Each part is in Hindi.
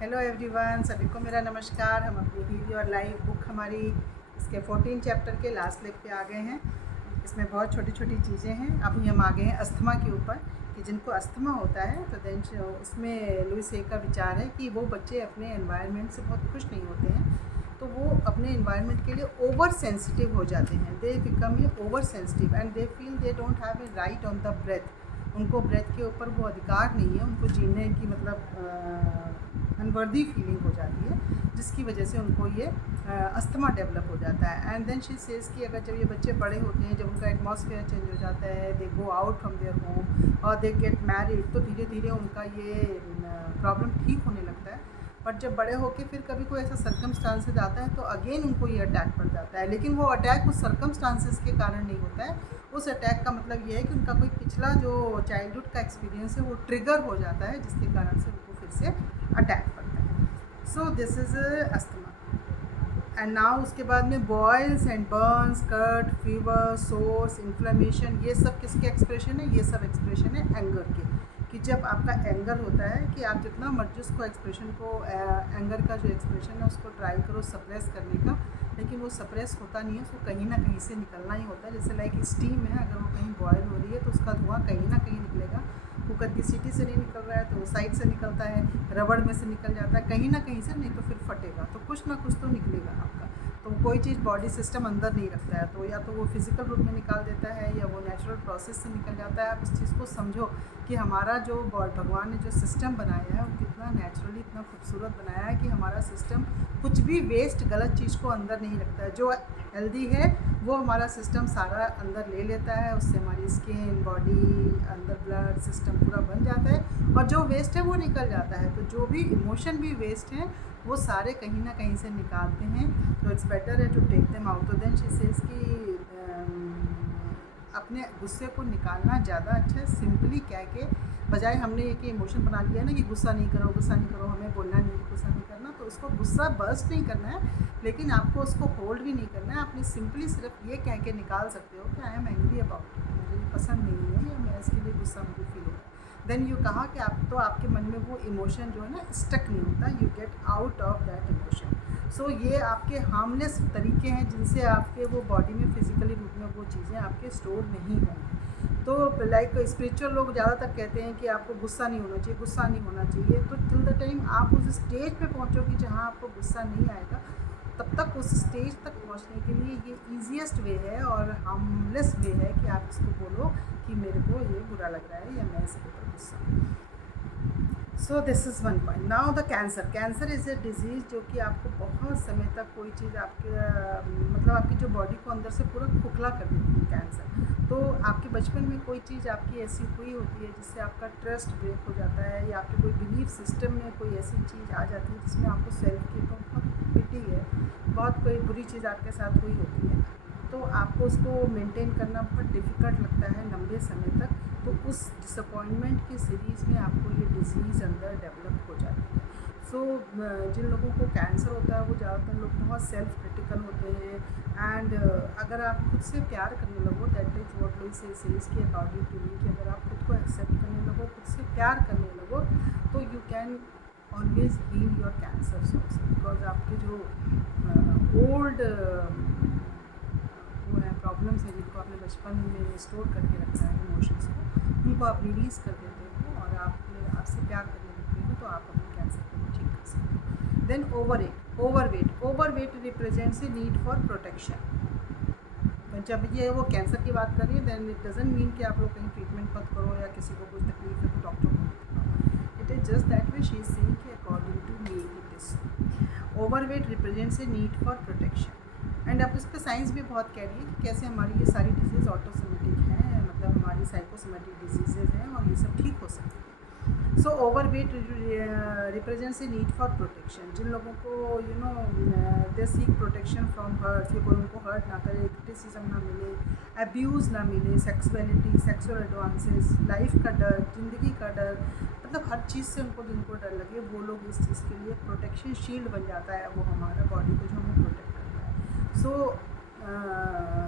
हेलो एवरीवन, सभी को मेरा नमस्कार। हम अपनी हील योर लाइफ बुक हमारी इसके 14 चैप्टर के लास्ट लेग पे आ गए हैं। इसमें बहुत छोटी छोटी चीज़ें हैं। अभी हम आ गए हैं अस्थमा के ऊपर कि जिनको अस्थमा होता है तो देन उसमें लुईस हे का विचार है कि वो बच्चे अपने एनवायरनमेंट से बहुत खुश नहीं होते हैं, तो वो अपने एनवायरनमेंट के लिए ओवर सेंसिटिव हो जाते हैं। They become a over sensitive and they feel they don't have a right on the breath. उनको ब्रेथ के ऊपर वो अधिकार नहीं है, उनको जीने की अनवर्दी फीलिंग हो जाती है, जिसकी वजह से उनको ये अस्थमा डेवलप हो जाता है। एंड देन शी सेज कि अगर जब ये बच्चे बड़े होते हैं, जब उनका एटमॉस्फेयर चेंज हो जाता है, they go out from their home और दे गेट मैरिड, तो धीरे धीरे उनका ये प्रॉब्लम ठीक होने लगता है। बट जब बड़े होके फिर कभी कोई ऐसा सर्कमस्टांसेस आता है तो अगेन उनको ये अटैक पड़ जाता है, लेकिन वो अटैक उस सर्कमस्टांसेस के कारण नहीं होता है। उस अटैक का मतलब ये है कि उनका कोई पिछला जो चाइल्डहुड का एक्सपीरियंस है वो ट्रिगर हो जाता है, जिसके कारण से उनको फिर से अटैक पड़ता है। So this is asthma. And now उसके बाद में boils and burns, cut, fever, sores, inflammation, ये सब किसके एक्सप्रेशन है? ये सब एक्सप्रेशन है एंगर के। कि जब आपका एंगर होता है कि आप जितना मर्जी उसको एक्सप्रेशन को एंगर का जो एक्सप्रेशन है उसको ट्राई करो सप्रेस करने का, लेकिन वो सप्रेस होता नहीं है, उसको कहीं ना कहीं से निकलना ही होता है। जैसे लाइक स्टीम है, अगर वो कहीं बॉयल हो रही है तो उसका धुआं कहीं ना कहीं निकलेगा। कुकर की सीटी से नहीं निकल रहा है तो वो साइड से निकलता है, रबड़ में से निकल जाता है, कहीं ना कहीं से, नहीं तो फिर फटेगा, तो कुछ ना कुछ तो निकलेगा आपका। तो कोई चीज़ बॉडी सिस्टम अंदर नहीं रखता है, तो या तो वो फिज़िकल रूप में निकाल देता है या वो नेचुरल प्रोसेस से निकल जाता है। आप इस चीज़ को समझो कि हमारा जो भगवान ने जो सिस्टम बनाया है वो कितना नेचुरली इतना खूबसूरत बनाया है कि हमारा सिस्टम कुछ भी वेस्ट गलत चीज़ को अंदर नहीं रखता है। जो हेल्दी है वो हमारा सिस्टम सारा अंदर ले लेता है, उससे हमारी स्किन, बॉडी, अंदर ब्लड सिस्टम पूरा बन जाता है, और जो वेस्ट है वो निकल जाता है। तो जो भी इमोशन भी वेस्ट हैं वो सारे कहीं ना कहीं से निकालते हैं। तो इट्स बेटर है टू टेक देम आउट। तो देन शी सेज कि अपने गुस्से को निकालना ज़्यादा अच्छा है, सिंपली कह के, बजाय हमने एक इमोशन बना लिया ना कि गुस्सा नहीं करो, गुस्सा नहीं करो, हमें बोलना नहीं है गुस्सा नहीं करना, तो उसको गुस्सा बर्स्ट नहीं करना है, लेकिन आपको उसको होल्ड भी नहीं करना है। आपने सिंपली सिर्फ ये कह के निकाल सकते हो कि I am angry about it, मुझे पसंद नहीं है या मैं इसके लिए गुस्सा मुझे फील हो रहा है। देन यू कहा कि आप तो आपके मन में वो इमोशन जो है ना स्टक नहीं होता, you get out of that emotion. So ये आपके हार्मलेस तरीके हैं जिनसे आपके वो बॉडी में फिजिकली रूप में वो चीज़ें आपके स्टोर नहीं होंगी। तो लाइक स्पिरिचुअल लोग ज़्यादातर कहते हैं कि आपको गुस्सा नहीं होना चाहिए, गुस्सा नहीं होना चाहिए। तो टिल द टाइम आप उस स्टेज पे पहुँचोगे जहाँ आपको गुस्सा नहीं आएगा, तब तक उस स्टेज तक पहुँचने के लिए ये ईजीएस्ट वे है और हार्मलेस वे है कि आप इसको बोलो कि मेरे को ये बुरा लग रहा है या मैं इसके ऊपर गुस्सा हूँ। सो this is one point. Now the cancer. Cancer is a disease जो कि आपको बहुत समय तक कोई चीज़ आपके मतलब आपकी जो बॉडी को अंदर से पूरा खोखला कर देती है कैंसर। तो आपके बचपन में कोई चीज़ आपकी ऐसी हुई होती है जिससे आपका ट्रस्ट ब्रेक हो जाता है, या आपके कोई बिलीफ सिस्टम में कोई ऐसी चीज़ आ जाती है जिसमें आपको सेल्फ की बहुत पिटी है, बहुत कोई बुरी चीज़ आपके साथ हुई होती है, तो आपको उसको मेंटेन करना बहुत डिफ़िकल्ट लगता है लंबे समय तक। तो उस डिसअपॉइंटमेंट की सीरीज़ में आपको ये डिज़ीज़ अंदर डेवलप हो जाती है। सो जिन लोगों को कैंसर होता है वो ज़्यादातर लोग बहुत सेल्फ क्रिटिकल होते हैं। एंड अगर आप खुद से प्यार करने लगो, that is what Louise Hay says कि अकॉर्डिंग टू मी, कि अगर आप खुद को एक्सेप्ट करने लगो, खुद से प्यार करने लगो, तो you can always heal your cancer also. Because आपके जो ओल्ड वो है प्रॉब्लम्स हैं जिनको आपने बचपन में स्टोर करके रखा है इमोशंस को, उनको आप रिलीज़ कर देते हो और आपसे प्यार करने लगते हो, तो आप अपने कैंसर को भी ठीक कर सकते हो। Then overweight represents a need for protection. जब ये वो कैंसर की बात कर रही है, देन इट डजंट मीन कि आप लोग कहीं ट्रीटमेंट मत करो या किसी को कुछ तकलीफ है तो डॉक्टर को मत दिखाओ। It is just that way she is saying कि according to me it is overweight represents a need for protection. And अब इस पर साइंस भी बहुत कह रही है कि कैसे हमारी ये सारी डिजीज़ ऑटोसोमेटिक हैं, मतलब हमारी साइकोसोमेटिक डिजीज़ेज हैं और ये सब ठीक हो सकती है। So overweight represents a need for protection. जिन लोगों को they seek protection from hurt, कि कोई उनको हर्ट ना करे, क्रिटिसिज्म ना मिले, अब्यूज़ ना मिले, सेक्सुअलिटी, सेक्सुअल एडवांसेस, लाइफ का डर, ज़िंदगी का डर, मतलब हर चीज़ से उनको जिनको डर लगे वो लोग इस चीज़ के लिए प्रोटेक्शन शील्ड बन जाता है वो हमारा बॉडी को जो हमें प्रोटेक्ट करता है। सो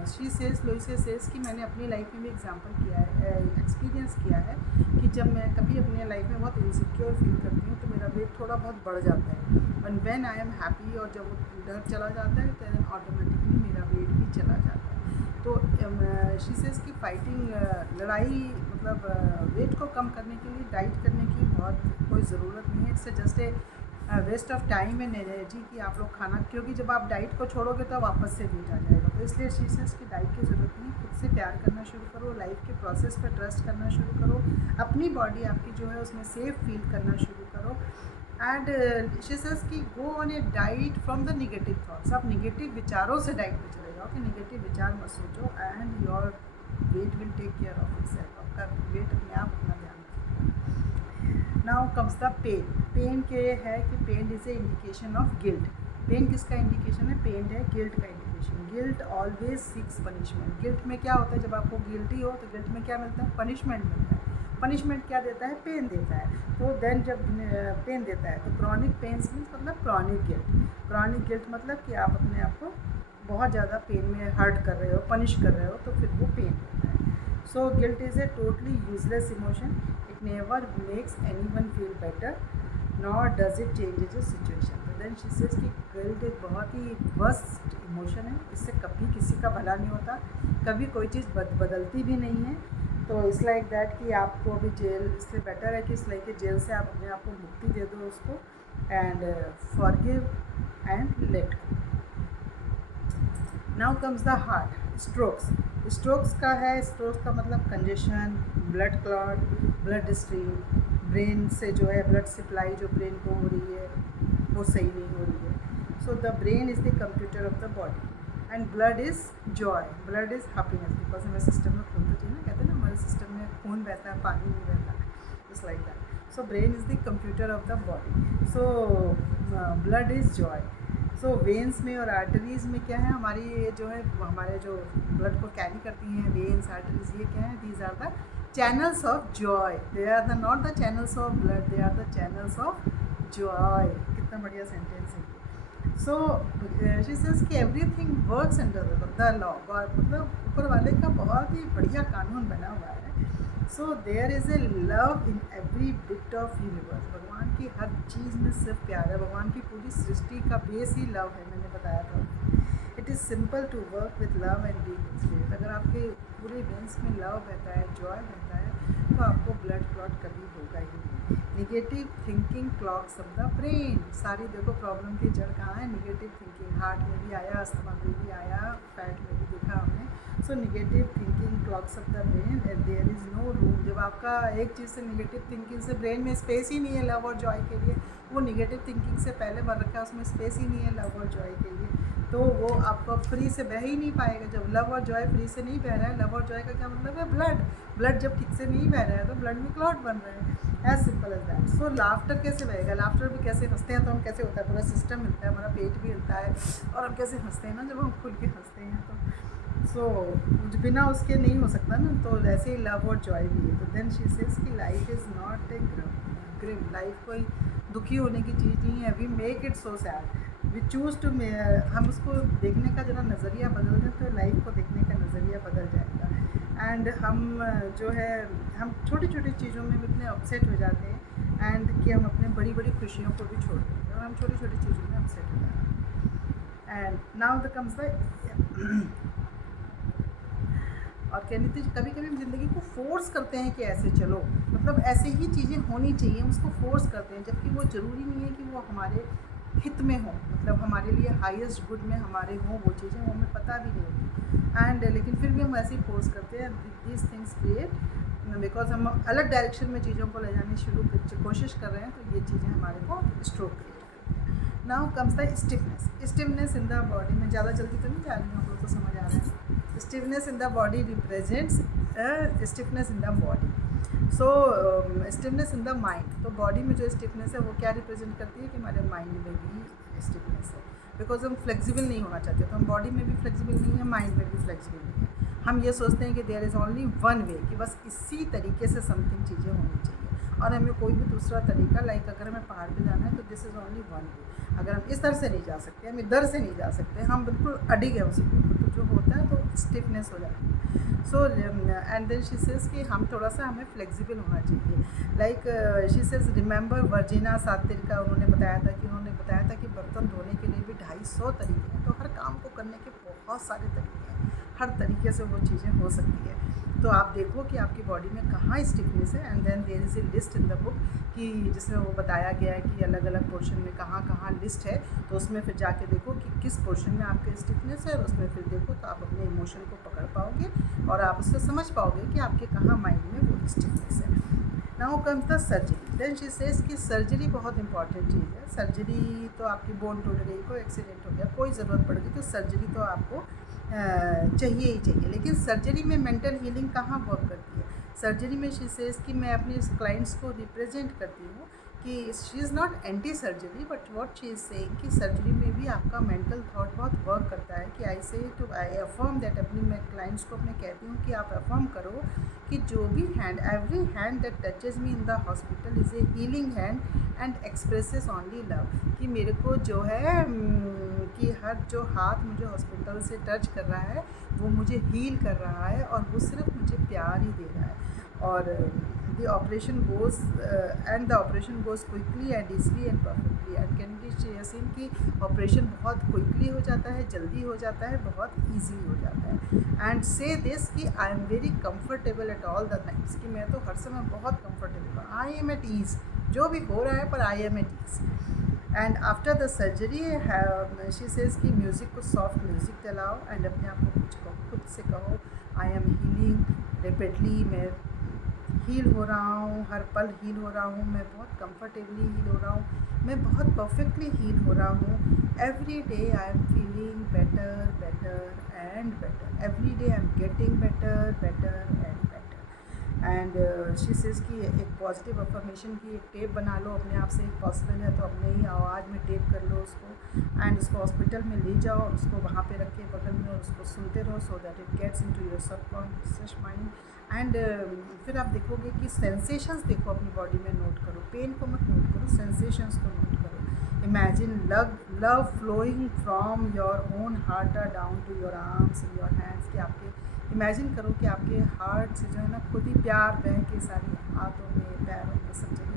शी सेज लुइसे सेज कि मैंने अपनी लाइफ में भी एग्जांपल किया है, एक्सपीरियंस किया है कि जब मैं कभी अपने लाइफ में बहुत इनसिक्योर फील करती हूँ तो मेरा वेट थोड़ा बहुत बढ़ जाता है, and when I am happy और जब वो डर चला जाता है तो देन ऑटोमेटिकली मेरा वेट भी चला जाता है। तो शी सेज की फाइटिंग लड़ाई मतलब वेट को कम करने के लिए डाइट करने की बहुत कोई ज़रूरत नहीं है। It's just a waste of time and energy कि आप लोग खाना, क्योंकि जब आप डाइट को छोड़ोगे तो वापस से वेट आ जाएगा। तो इसलिए शी सेज की डाइट की ज़रूरत नहीं, खुद से प्यार करना शुरू करो, लाइफ के प्रोसेस पर ट्रस्ट करना शुरू करो, अपनी बॉडी आपकी जो है उसमें सेफ फील करना शुरू करो। एंड शी सेज कि go on A diet from the negative thoughts. आप निगेटिव विचारों से डाइट पे चले जाओ कि निगेटिव विचार मत सोचो, and your weight will take care of itself. आपका वेट अपने आप अपना ध्यान रखेगा। Now comes the pain. Pain के है कि pain is a indication of guilt. Pain किसका इंडिकेशन है? पेन है गिल्ट का indication. Guilt always seeks punishment. Guilt में क्या होता है? जब आपको गिल्टी हो तो गिल्ट में क्या मिलता है? पनिशमेंट मिलता है। पनिशमेंट क्या देता है? पेन देता है। तो देन जब पेन देता है तो क्रॉनिक पेन्स मीन्स मतलब क्रॉनिक गिल्ट। क्रॉनिक गिल्ट मतलब कि आप अपने आप को बहुत ज़्यादा पेन में हर्ट कर रहे हो, पनिश कर रहे हो, तो फिर वो पेन देता है। So guilt is a totally useless emotion. It never makes anyone feel better nor does it changes a situation. तो देन शी सेज कि गिल्ट एक बहुत ही वर्स्ट इमोशन है, इससे कभी किसी का भला नहीं होता, कभी कोई चीज़ बदलती भी नहीं है। तो इट्स लाइक दैट कि आपको अभी जेल, इसलिए बेटर है कि इस लाइक जेल से आप अपने आप को मुक्ति दे दो उसको, and forgive and let go. Now comes the heart. Strokes. Strokes का है, स्ट्रोक्स का मतलब congestion, blood clot, blood stream, brain से जो है ब्लड सप्लाई जो ब्रेन को हो रही है वो सही नहीं हो रही है। So the brain is the computer of the body, and blood is Joy, blood is happiness, because हमारे सिस्टम में खून तो चाहिए ना, कहते हैं ना हमारे सिस्टम में खून बहता है, पानी नहीं बहता, it's like that. So brain is the computer of the body. So blood is Joy. So veins में और आर्टरीज़ में क्या है? हमारी ये जो है हमारे जो ब्लड को कैरी करती हैं वेन्स आर्टरीज़, ये क्या है? These are the channels of joy. They are the not the channels of blood, they are the channels of joy. कितना बढ़िया सेंटेंस है। सो शी सेज कि everything works under the law. God मतलब ऊपर वाले का बहुत ही बढ़िया कानून बना हुआ है। So there is a love in every bit of universe. भगवान की हर चीज़ में सिर्फ प्यार है। भगवान की पूरी सृष्टि का बेस ही लव है, मैंने बताया था। It is simple to work with love and be in spirit. अगर आपके पूरे वेन्स में लव रहता है, जॉय रहता है, तो आपको ब्लड क्लॉट कभी होगा ही नहीं। Negative thinking clogs off the brain. सारी देखो प्रॉब्लम की जड़ कहाँ है? Negative thinking. हार्ट में भी आया, अस्थमा में भी आया, फैट में भी देखा हमने। So negative thinking clogs off the brain and there is no room. जब आपका एक चीज़ से निगेटिव थिंकिंग से ब्रेन में स्पेस ही नहीं है लव और जॉय के लिए, वो निगेटिव थिंकिंग से पहले भर रखा है, उसमें स्पेस ही नहीं है लव और जॉय के लिए, तो वो आपको फ्री से बह ही नहीं पाएगा। जब लव और जॉय फ्री से नहीं बह रहा है, लव और जॉय का क्या मतलब है? ब्लड जब ठीक से नहीं बह रहा है तो ब्लड में क्लॉट बन रहा है, as simple as that. So laughter कैसे बहेगा? लाफ्टर भी कैसे हंसते हैं तो हम कैसे होता है? पूरा सिस्टम हिलता है, हमारा पेट भी हिलता है, और हम कैसे हंसते हैं ना जब हम खुल के हंसते हैं तो। सो बिना उसके नहीं हो सकता ना, तो ऐसे ही लव और जॉय भी है। तो देन शी सेज कि life is not a grim. Life कोई दुखी होने की चीज़ नहीं है। We make it so sad, we choose to. हम उसको देखने का जरा नज़रिया बदल दें तो लाइफ को देखने का नज़रिया बदल जाएगा। एंड हम जो है हम छोटी छोटी चीज़ों में भी इतने अपसेट हो जाते हैं, एंड कि हम अपने बड़ी बड़ी खुशियों को भी छोड़ देते हैं और हम छोटी छोटी चीज़ों में अपसेट हो जाते हैं। And now the comes the और कहनी थी कभी कभी हम ज़िंदगी को फोर्स करते हैं कि ऐसे चलो, मतलब ऐसे ही चीज़ें होनी चाहिए, उसको फोर्स करते हैं, जबकि वो ज़रूरी नहीं है कि वो हमारे हित में हो, मतलब हमारे लिए हाईएस्ट गुड में हमारे हों वो चीज़ें, वो हमें पता भी नहीं होती। एंड लेकिन फिर भी हम ऐसे ही फोर्स करते हैं। दीज थिंग्स क्रिएट, बिकॉज हम अलग डायरेक्शन में चीज़ों को ले जाने कोशिश कर रहे हैं, तो ये चीज़ें हमारे को स्ट्रोक क्रिएट करती हैं। Now comes the stiffness in the body. में ज़्यादा जल्दी तो नहीं जा रही हूँ, आप लोग को समझ आ रहा है। Stiffness in the body represents stiffness in the body. So stiffness in the mind. तो बॉडी में जो स्टिफनेस है वो क्या रिप्रेजेंट करती है? कि हमारे माइंड में भी स्टिफनेस है, बिकॉज हम फ्लेक्सिबल नहीं होना चाहते, तो हम बॉडी में भी फ्लेक्सिबल नहीं है, माइंड में भी फ्लेक्सिबल नहीं है। हम ये सोचते हैं कि there is only one way, कि बस इसी तरीके से समथिंग चीज़ें होनी चाहिए, और हमें कोई भी दूसरा तरीका, लाइक अगर हमें पहाड़ पे जाना है तो दिस इज़ ओनली वन वे। अगर हम इस तरह से नहीं जा सकते, हम इधर से नहीं जा सकते, हम बिल्कुल अडिग है उसी के ऊपर, तो जो होता है तो स्टिफनेस हो जाती है। So and then she says कि हम थोड़ा सा हमें फ्लेक्सिबल होना चाहिए। Like she says remember Virginia Satir का उन्होंने बताया था कि बर्तन धोने के लिए भी 250 तरीके हैं। तो हर काम को करने के बहुत सारे तरीके हैं, हर तरीके से वो चीज़ें हो सकती है। तो आप देखो कि आपकी बॉडी में कहाँ स्टिफनेस है and then there is a list in the book कि जिसमें वो बताया गया है कि अलग अलग पोर्शन में कहाँ कहाँ लिस्ट है। तो उसमें फिर जाके देखो कि किस पोर्शन में आपके स्टिफनेस है और उसमें फिर देखो तो आप अपने इमोशन को पकड़ पाओगे और आप उससे समझ पाओगे कि आपके कहाँ माइंड में वो स्टिफनेस है। Now comes the surgery. Then she says कि सर्जरी बहुत इंपॉर्टेंट चीज़ है। सर्जरी तो आपकी बोन टूट गई, कोई एक्सीडेंट हो गया, कोई ज़रूरत पड़ गई तो सर्जरी तो आपको चाहिए ही चाहिए। लेकिन सर्जरी में मेंटल हीलिंग कहाँ वर्क करती है? सर्जरी में शी सेज कि मैं अपने क्लाइंट्स को रिप्रेजेंट करती हूँ कि she is not anti surgery but what she is saying कि सर्जरी में भी आपका मेंटल थॉट बहुत वर्क करता है। कि आई अफर्म दैट अपनी मैं क्लाइंट्स को अपने कहती हूँ कि आप अफर्म करो कि जो भी hand, every hand that touches me in the hospital is a healing hand and expresses only love. कि मेरे को जो है कि हर जो हाथ मुझे हॉस्पिटल से टच कर रहा है वो मुझे हील कर रहा है और वो सिर्फ मुझे प्यार ही दे रहा है। और the operation goes quickly and easily and perfectly and can be seen कि ऑपरेशन बहुत क्विकली हो जाता है, जल्दी हो जाता है, बहुत ईजीली हो जाता है। एंड से दिस कि I am very comfortable at all the times. कि मैं तो हर समय बहुत कंफर्टेबल हूँ, आई एम एट ईज़, जो भी हो रहा है पर I am at ease. And after the surgery she says कि म्यूज़िक को सॉफ्ट म्यूज़िक चलाओ एंड अपने आप को कुछ कहो, खुद से कहो आई एम हीलिंग रेपिडली। मैं हील हो रहा हूँ, हर पल हील हो रहा हूँ, मैं बहुत कंफर्टेबली हील हो रहा हूँ, मैं बहुत परफेक्टली हील हो रहा हूँ। Every day I am feeling better better and better, every day I am getting better better and better. And she says कि एक पॉजिटिव अफर्मेशन की एक टेप बना लो अपने आप से, पॉसिबल है तो अपने ही आवाज़ में टेप कर लो उसको एंड उसको हॉस्पिटल में ले जाओ, उसको वहाँ पे रख के बगल में और उसको सुनते रहो so that it gets into your subconscious mind. And फिर आप देखोगे कि सेंसेशंस देखो अपनी बॉडी में नोट करो, पेन को मत नोट करो, सेंसेशंस को नोट करो। Imagine love flowing from your own heart down to your arms and your hands. कि आपके इमेजिन करो कि आपके हार्ट से जो है ना खुद ही प्यार बह के सारी हाथों में, पैरों में, सब जगह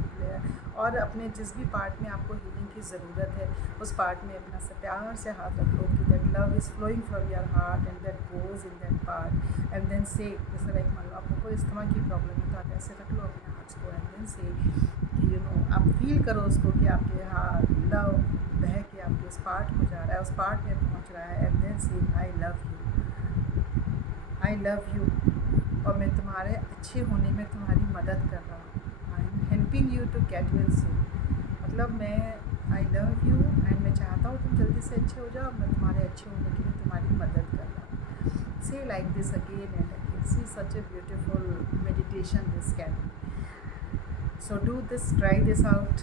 और अपने जिस भी पार्ट में आपको हीलिंग की ज़रूरत है उस पार्ट में अपना से प्यार से हाथ रख लो कि that love is flowing from your heart and that goes in that part and then say जैसे लाइक मान लो आपको कोई इस्तेमा की प्रॉब्लम है तो आप ऐसे रख लो अपने हाथ को एंड देन से कि यू नो आप फील करो उसको कि आपके हाथ लव बह के आपके उस पार्ट को जा रहा है, उस पार्ट में पहुँच रहा है एंड देन से आई लव यू और मैं तुम्हारे अच्छे होने में तुम्हारी मदद कर रहा हूँ। I am helping you to get well soon. मतलब मैं आई लव यू एंड मैं चाहता हूँ तुम जल्दी से अच्छे हो जाओ, मैं तुम्हारे अच्छे होने के लिए तुम्हारी मदद कर रहा हूँ। Say like this again and again, see such a beautiful meditation this can be. So do this, try this out.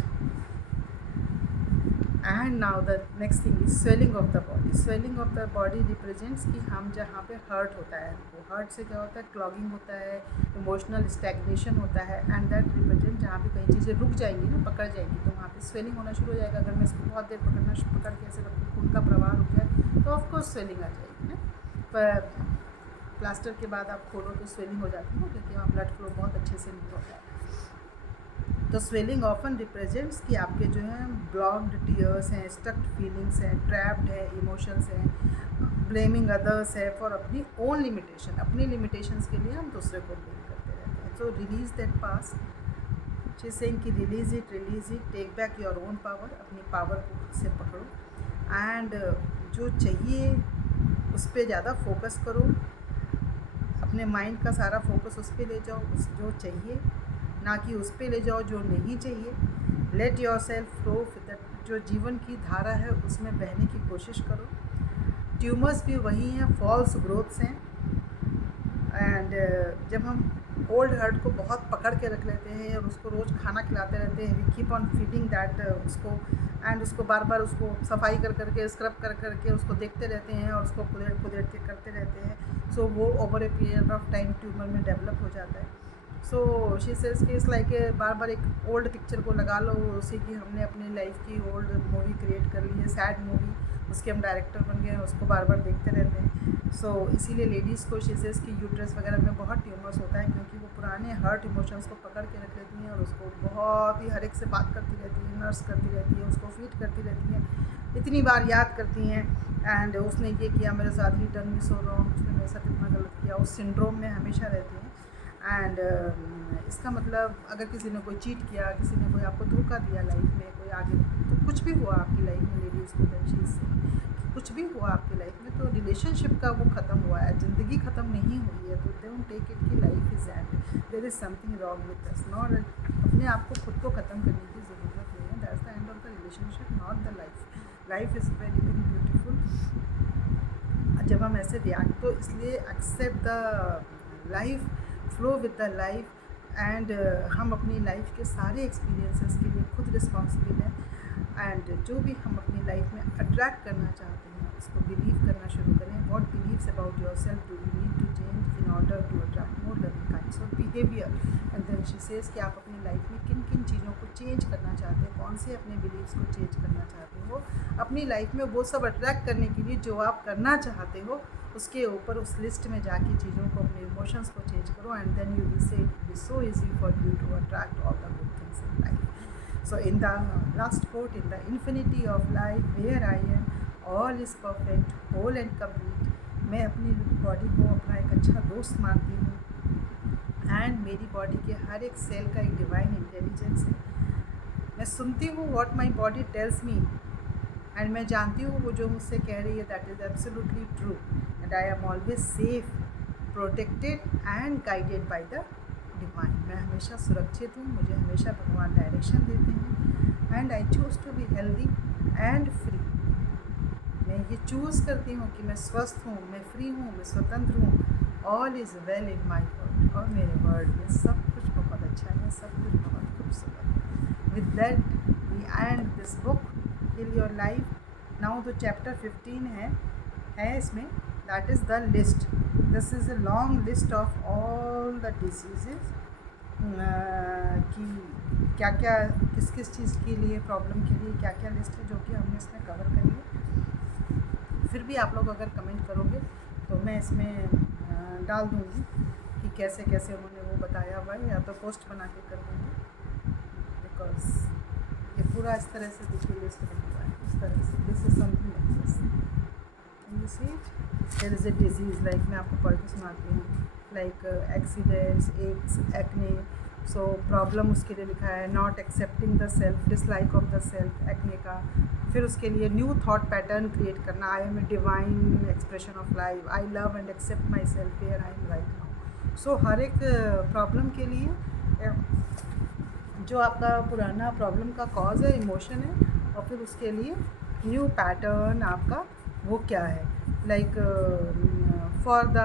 And now the next thing is swelling of the body. Swelling of the body represents कि हम जहाँ पे हर्ट होता है, वो हर्ट से क्या होता है, क्लॉगिंग होता है, इमोशनल स्टैग्नेशन होता है एंड दैट रिप्रेजेंट जहाँ पे कई चीज़ें रुक जाएंगी ना, पकड़ जाएंगी तो वहाँ पे स्वेलिंग होना शुरू हो जाएगा। अगर मैं इसको बहुत देर पकड़ के ऐसे रखूँ, खून का प्रवाह रुक जाए तो ऑफकोर्स स्वेलिंग आ जाएगी ना। पर प्लास्टर के बाद आप खोलो तो स्वेलिंग हो जाती है ना, क्योंकि वहाँ ब्लड फ्लो बहुत अच्छे से नहीं होता है। तो स्वेलिंग ऑफन रिप्रेजेंट्स कि आपके जो है ब्लॉक्ड टीयर्स हैं, स्टक्ड फीलिंग्स हैं, ट्रैप्ड है इमोशंस हैं, ब्लेमिंग अदर्स है फॉर अपनी ओन लिमिटेशन। अपनी लिमिटेशंस के लिए हम दूसरे को ब्लेम करते रहते हैं। So release that past. She is saying कि release it, take back your own power. अपनी पावर को खुद से पकड़ो एंड जो चाहिए उस पर ज़्यादा फोकस करो। अपने माइंड का सारा फोकस उस पर ले जाओ, उस जो चाहिए, ना कि उस पे ले जाओ जो नहीं चाहिए। Let your self flow with जो जीवन की धारा है उसमें बहने की कोशिश करो। ट्यूमर्स भी वही हैं, फॉल्स ग्रोथ्स हैं एंड जब हम ओल्ड हर्ट को बहुत पकड़ के रख लेते हैं और उसको रोज़ खाना खिलाते रहते हैं, we keep on feeding that उसको एंड उसको बार बार उसको सफाई कर करके स्क्रब कर करके उसको देखते रहते हैं और उसको खुदेड़ खुदेड़ के करते रहते हैं। सो वो over a period of time tumour में डेवलप हो जाता है। सो शी सेज कि इट्स लाइक बार बार एक ओल्ड पिक्चर को लगा लो, उसी की हमने अपनी लाइफ की ओल्ड मूवी क्रिएट कर ली है, सैड मूवी, उसके हम डायरेक्टर बन गए हैं, उसको बार बार देखते रहते हैं। सो इसीलिए लेडीज़ को शी सेज की यूट्रस वगैरह में बहुत ट्यूमर्स होता है, क्योंकि वो पुराने हर्ट इमोशंस को पकड़ के रख लेती हैं और उसको बहुत ही हर एक से बात करती रहती है, नर्स करती रहती है, उसको फीड करती रहती हैं, इतनी बार याद करती हैं एंड उसने ये किया मेरे साथ, ही डन मी सो रॉन्ग, उसने मेरे साथ इतना गलत किया, उस सिंड्रोम में हमेशा रहती हैं। एंड इसका मतलब अगर किसी ने कोई चीट किया, किसी ने कोई आपको धोखा दिया लाइफ में, कोई आगे तो कुछ भी हुआ आपकी लाइफ में, लेडीज़ को चीज़ से कुछ भी हुआ आपकी लाइफ में, तो रिलेशनशिप का वो ख़त्म हुआ है, ज़िंदगी ख़त्म नहीं हुई है, तो डोंट टेक इट की life is end, there is something wrong with us, not अपने आप को खुद को ख़त्म करने की ज़रूरत नहीं है, that's the end of the relationship, not the life. Life is very very beautiful. जब हम ऐसे रिएक्ट, तो इसलिए accept the life, flow with the life and हम अपनी लाइफ के सारे एक्सपीरियंसेस के लिए खुद रिस्पॉन्सिबल हैं। एंड जो भी हम अपनी लाइफ में अट्रैक्ट करना चाहते हैं उसको बिलीव करना शुरू करें। What believes about yourself do you need to change in order to attract more loving kinds of behaviour. And then she says कि आप अपनी लाइफ में किन किन चीज़ों को चेंज करना चाहते हैं, कौन से अपने बिलीव्स को चेंज करना चाहते हो अपनी लाइफ में, वो सब अट्रैक्ट करने के लिए जो आप करना चाहते हो उसके ऊपर उस लिस्ट में जाके चीज़ों को, अपने इमोशंस को चेंज करो and then you will see it be so easy for you to attract all the good things in life. So in the last quote, in the infinity of life where I am, all is perfect, whole and complete, मैं अपनी बॉडी को अपना एक अच्छा दोस्त मानती हूँ एंड मेरी बॉडी के हर एक सेल का एक डिवाइन इंटेलिजेंस है। मैं सुनती हूँ what my body tells me and मैं जानती हूँ वो जो मुझसे कह रही है that is absolutely true and I am always safe, protected and guided by the divine. मैं हमेशा सुरक्षित हूँ, मुझे हमेशा भगवान डायरेक्शन देते हैं and I choose to be healthy and free. मैं ये चूज़ करती हूँ कि मैं स्वस्थ हूँ, मैं फ्री हूँ, मैं स्वतंत्र हूँ। All is well in my world, और मेरे वर्ल्ड में सब कुछ बहुत अच्छा है, सब कुछ बहुत खूबसूरत है। With that we end this book in your life. Now जो चैप्टर 15 है इसमें, that is the list. This is a long list of all the diseases कि क्या क्या किस किस चीज़ के लिए, प्रॉब्लम के लिए क्या क्या लिस्ट है, जो कि हमने इसमें कवर करी है। फिर भी आप लोग अगर कमेंट करोगे तो मैं इसमें डाल दूँगी कि कैसे कैसे उन्होंने वो बताया हुआ है, या तो पोस्ट बना के कर दूँगी, बिकॉज ये पूरा इस तरह से देखिए लिस्ट बना हुआ है, इस तरह से। This is something like this, can you see it? There is a disease, like मैं आपको पढ़ के सुनाती हूँ, like accidents, AIDS, acne. So problem उसके लिए लिखा है not accepting the self, dislike of the self, acne का। फिर उसके लिए न्यू थॉट पैटर्न क्रिएट करना, I am a divine expression of life, I love and accept myself where I am right now. सो हर एक प्रॉब्लम के लिए जो आपका पुराना प्रॉब्लम का कॉज है, इमोशन है, और फिर उसके लिए न्यू पैटर्न आपका वो क्या है। Like for the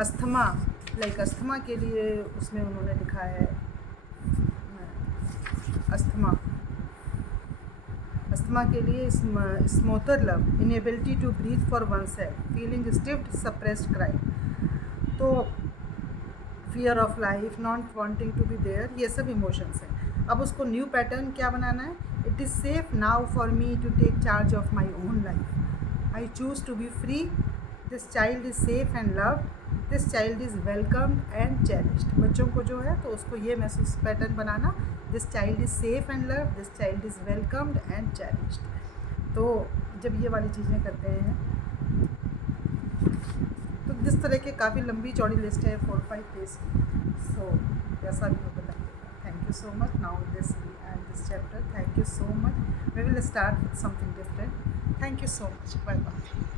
asthma, like asthma के लिए उसमें उन्होंने लिखा है अस्थमा के लिए smother love, inability to breathe for oneself, feeling stifled, suppressed cry. तो fear of life, not wanting to be there, ये सब इमोशंस हैं। अब उसको न्यू पैटर्न क्या बनाना है? It is safe now for me to take charge of my own life, I choose to be free, this child is safe and loved, this child is welcomed and cherished. बच्चों को जो है तो उसको ये मैसेज पैटर्न बनाना, this child is safe and loved, this child is welcomed and cherished. तो जब ये वाली चीज़ें करते हैं तो जिस तरह के काफ़ी लंबी चौड़ी लिस्ट है, 4-5 पेज की। सो जैसा भी हो बताइएगा। Thank you so much. Now this end this chapter, thank you so much. We will start with something different. Thank you so much, bye bye.